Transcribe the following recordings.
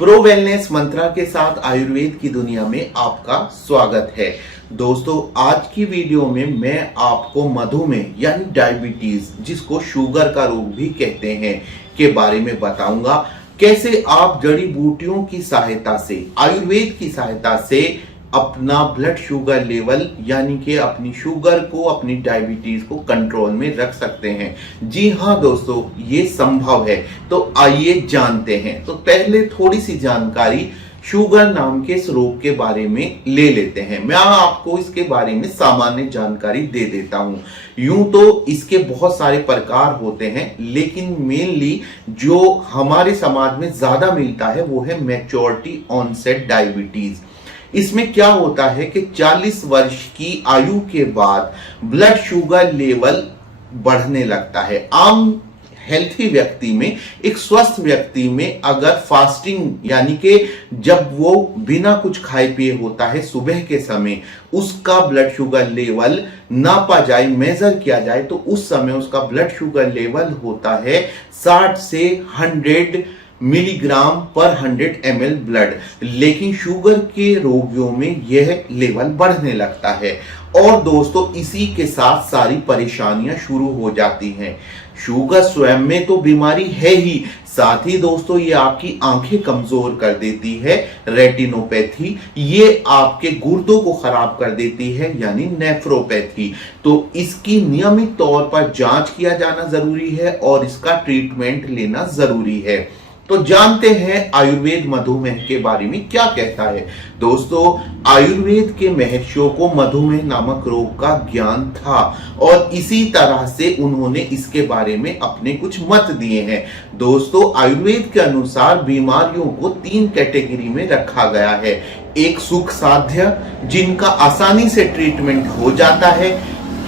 Pro wellness मंत्रा के साथ आयुर्वेद की दुनिया में आपका स्वागत है। दोस्तों, आज की वीडियो में मैं आपको मधुमेह यानी डायबिटीज, जिसको शुगर का रोग भी कहते हैं, के बारे में बताऊंगा। कैसे आप जड़ी बूटियों की सहायता से, आयुर्वेद की सहायता से अपना ब्लड शुगर लेवल यानी कि अपनी शुगर को, अपनी डायबिटीज को कंट्रोल में रख सकते हैं। जी हाँ दोस्तों, ये संभव है। तो आइए जानते हैं। तो पहले थोड़ी सी जानकारी शुगर नाम के इस रोग के बारे में ले लेते हैं। मैं आपको इसके बारे में सामान्य जानकारी दे देता हूं। यूं तो इसके बहुत सारे प्रकार होते हैं, लेकिन मेनली जो हमारे समाज में ज्यादा मिलता है वो है मैच्योरिटी ऑनसेट डायबिटीज। इसमें क्या होता है कि 40 वर्ष की आयु के बाद ब्लड शुगर लेवल बढ़ने लगता है। आम हेल्थी व्यक्ति में, एक स्वस्थ व्यक्ति में अगर फास्टिंग यानी कि जब वो बिना कुछ खाए पिए होता है सुबह के समय, उसका ब्लड शुगर लेवल नापा जाए, मेजर किया जाए, तो उस समय उसका ब्लड शुगर लेवल होता है 60 से 100 मिलीग्राम पर 100 ml ब्लड। लेकिन शुगर के रोगियों में यह लेवल बढ़ने लगता है और दोस्तों इसी के साथ सारी परेशानियां शुरू हो जाती हैं। शुगर स्वयं में तो बीमारी है ही, साथ ही दोस्तों ये आपकी आंखें कमजोर कर देती है, रेटिनोपैथी, ये आपके गुर्दों को खराब कर देती है यानी नेफ्रोपैथी। तो इसकी नियमित तौर पर जांच किया जाना जरूरी है और इसका ट्रीटमेंट लेना जरूरी है। तो जानते हैं आयुर्वेद मधुमेह के बारे में क्या कहता है। दोस्तों, आयुर्वेद के महर्षियों को मधुमेह नामक रोग का ज्ञान था और इसी तरह से उन्होंने इसके बारे में अपने कुछ मत दिए हैं। दोस्तों, आयुर्वेद के अनुसार बीमारियों को 3 कैटेगरी में रखा गया है। एक सुख साध्य, जिनका आसानी से ट्रीटमेंट हो जाता है।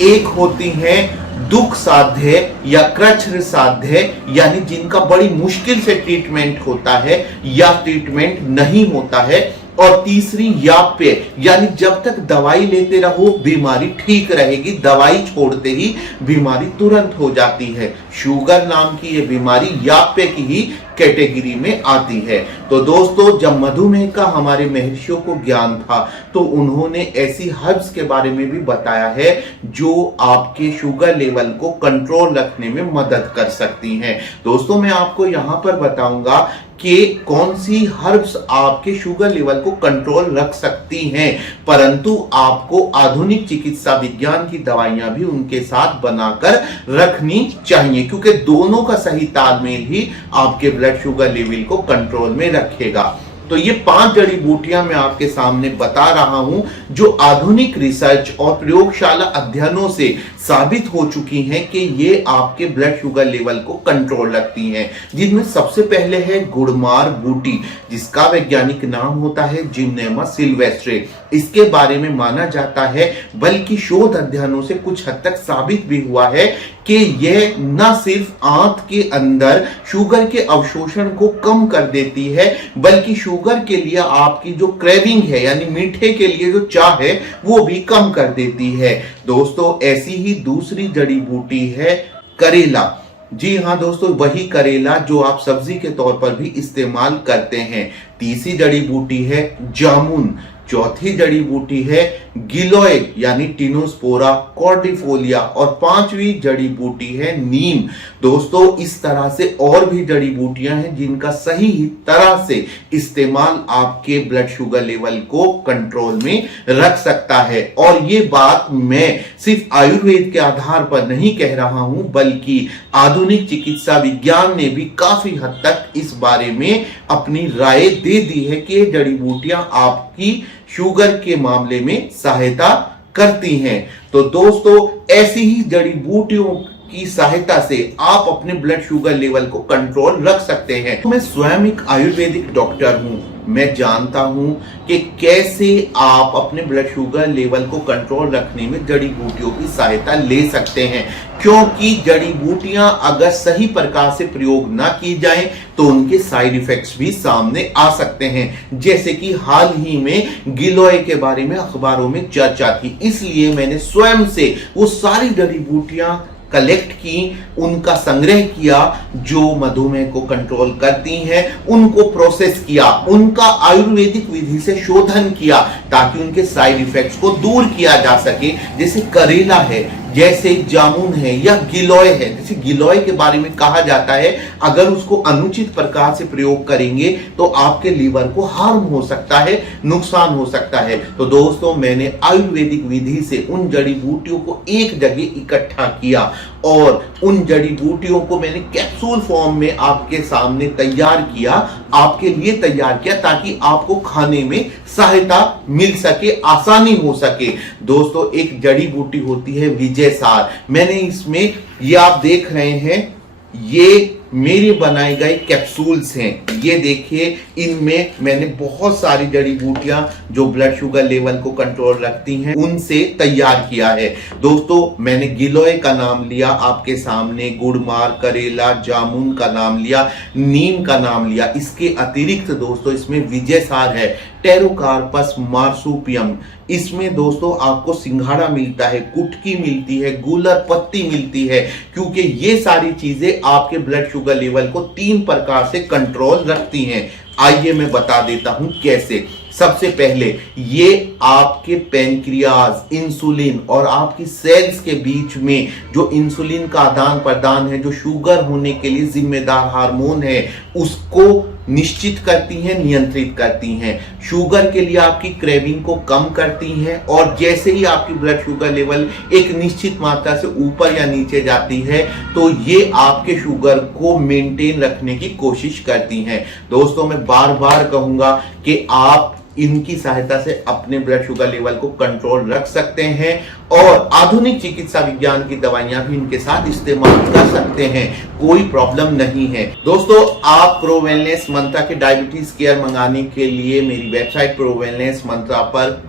एक होती है दुख साध्य या कृच्छ्र साध्य, यानी जिनका बड़ी मुश्किल से ट्रीटमेंट होता है या ट्रीटमेंट नहीं होता है। और तीसरी याप्य, यानी जब तक दवाई लेते रहो बीमारी ठीक रहेगी, दवाई छोड़ते ही बीमारी तुरंत हो जाती है। शुगर नाम की ये बीमारी याप्य की ही कैटेगरी में आती है। तो दोस्तों, जब मधुमेह का हमारे महर्षियों को ज्ञान था तो उन्होंने ऐसी हर्ब्स के बारे में भी बताया है जो आपके शुगर लेवल को कंट्रोल रखने में मदद कर सकती हैं। दोस्तों, मैं आपको यहां पर बताऊंगा कि कौन सी हर्ब्स आपके शुगर लेवल को कंट्रोल रख सकती हैं, परंतु आपको आधुनिक चिकित्सा विज्ञान की दवाइयां भी उनके साथ बनाकर रखनी चाहिए, क्योंकि दोनों का सही तालमेल ही आपके ब्लड शुगर लेवल को कंट्रोल में रखेगा। तो ये 5 जड़ी बूटियां मैं आपके सामने बता रहा हूं जो आधुनिक रिसर्च और प्रयोगशाला अध्ययनों से साबित हो चुकी हैं कि ये आपके ब्लड शुगर लेवल को कंट्रोल रखती हैं। जिनमें सबसे पहले है गुड़मार बूटी, जिसका वैज्ञानिक नाम होता है जिम्नेमा सिल्वेस्ट्रे। इसके बारे में माना जाता है, बल्कि शोध अध्ययनों से कुछ हद तक साबित भी हुआ है कि यह न सिर्फ आंत के अंदर शुगर के अवशोषण को कम कर देती है, बल्कि शुगर के लिए आपकी जो क्रेविंग है यानी मीठे के लिए जो चाह है वो भी कम कर देती है। दोस्तों, ऐसी ही दूसरी जड़ी बूटी है करेला। जी हाँ दोस्तों, वही करेला जो आप सब्जी के तौर पर भी इस्तेमाल करते हैं। तीसरी जड़ी बूटी है जामुन। चौथी जड़ी बूटी है गिलोय यानी टिनोस्पोरा कॉर्डिफोलिया और 5वीं जड़ी बूटी है नीम। दोस्तों, इस तरह से और भी जड़ी बूटियां हैं जिनका सही तरह से इस्तेमाल आपके ब्लड शुगर लेवल को कंट्रोल में रख सकता है। और ये बात मैं सिर्फ आयुर्वेद के आधार पर नहीं कह रहा हूं, बल्कि आधुनिक चिकित्सा विज्ञान ने भी काफी हद तक इस बारे में अपनी राय दे दी है कि ये जड़ी बूटियां आपकी शुगर के मामले में सहायता करती हैं। तो दोस्तों, ऐसी ही जड़ी बूटियों की सहायता से आप अपने ब्लड शुगर लेवल को कंट्रोल रख सकते हैं। तो मैं स्वयं एक आयुर्वेदिक डॉक्टर हूं, मैं जानता हूं कि कैसे आप अपने ब्लड शुगर लेवल को कंट्रोल रखने में जड़ी बूटियों की सहायता ले सकते हैं, क्योंकि जड़ी बूटियां अगर सही प्रकार से प्रयोग ना की जाएं तो उनके साइड इफेक्ट्स भी सामने आ सकते हैं। जैसे कि हाल ही में गिलोय के बारे में अखबारों में चर्चा थी, इसलिए मैंने स्वयं से वो सारी जड़ी बूटियां कलेक्ट की, उनका संग्रह किया, जो मधुमेह को कंट्रोल करती हैं, उनको प्रोसेस किया, उनका आयुर्वेदिक विधि से शोधन किया ताकि उनके साइड इफेक्ट्स को दूर किया जा सके। जैसे करेला है, जैसे जामुन है या गिलोय है। जैसे गिलोय के बारे में कहा जाता है अगर उसको अनुचित प्रकार से प्रयोग करेंगे तो आपके लीवर को हार्म हो सकता है, नुकसान हो सकता है। तो दोस्तों, मैंने आयुर्वेदिक विधि से उन जड़ी बूटियों को एक जगह इकट्ठा किया और उन जड़ी बूटियों को मैंने कैप्सूल फॉर्म में आपके सामने तैयार किया, आपके लिए तैयार किया ताकि आपको खाने में सहायता मिल सके, आसानी हो सके। दोस्तों, एक जड़ी बूटी होती है विजय सार। मैंने इसमें, ये आप देख रहे हैं, ये मेरी बनाई गई कैप्सूल्स हैं। ये देखिए, इनमें मैंने बहुत सारी जड़ी बूटियां जो ब्लड शुगर लेवल को कंट्रोल रखती हैं उनसे तैयार किया है। दोस्तों, मैंने गिलोय का नाम लिया आपके सामने, गुड़मार, करेला, जामुन का नाम लिया, नीम का नाम लिया। इसके अतिरिक्त दोस्तों इसमें विजय सार है, टेरोकार्पस मार्सुपियम। इसमें दोस्तों आपको सिंघाड़ा मिलता है, कुटकी मिलती है, गूलर पत्ती मिलती है, क्योंकि ये सारी चीजें आपके ब्लड शुगर लेवल को 3 प्रकार से कंट्रोल रखती हैं। आइए मैं बता देता हूं कैसे। सबसे पहले, ये आपके पैंक्रियाज, इंसुलिन और आपकी सेल्स के बीच में जो इंसुलिन का आदान प्रदान है, जो शुगर होने के लिए जिम्मेदार हार्मोन है, उसको निश्चित करती हैं, नियंत्रित करती हैं। शुगर के लिए आपकी क्रेविंग को कम करती हैं और जैसे ही आपकी ब्लड शुगर लेवल एक निश्चित मात्रा से ऊपर या नीचे जाती है तो ये आपके शुगर को मेंटेन रखने की कोशिश करती हैं। दोस्तों, मैं बार बार कहूंगा कि आप इनकी सहायता से अपने ब्लड शुगर लेवल को कंट्रोल रख सकते हैं और आधुनिक चिकित्सा विज्ञान की दवाइयां भी इनके साथ इस्तेमाल कर सकते हैं, कोई प्रॉब्लम नहीं है। दोस्तों, आप प्रो वेलनेस मंत्रा के डायबिटीज केयर मंगाने के लिए मेरी वेबसाइट प्रो वेलनेस मंत्रा पर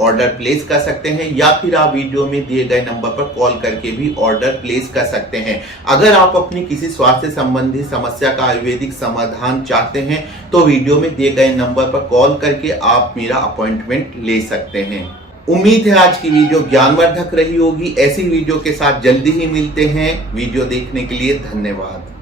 ऑर्डर प्लेस कर सकते हैं या फिर आप वीडियो में दिए गए नंबर पर कॉल करके भी ऑर्डर प्लेस कर सकते हैं। अगर आप अपनी किसी स्वास्थ्य संबंधी समस्या का आयुर्वेदिक समाधान चाहते हैं तो वीडियो में दिए गए नंबर पर कॉल करके आप मेरा अपॉइंटमेंट ले सकते हैं। उम्मीद है आज की वीडियो ज्ञानवर्धक रही होगी। ऐसी वीडियो के साथ जल्दी ही मिलते हैं। वीडियो देखने के लिए धन्यवाद।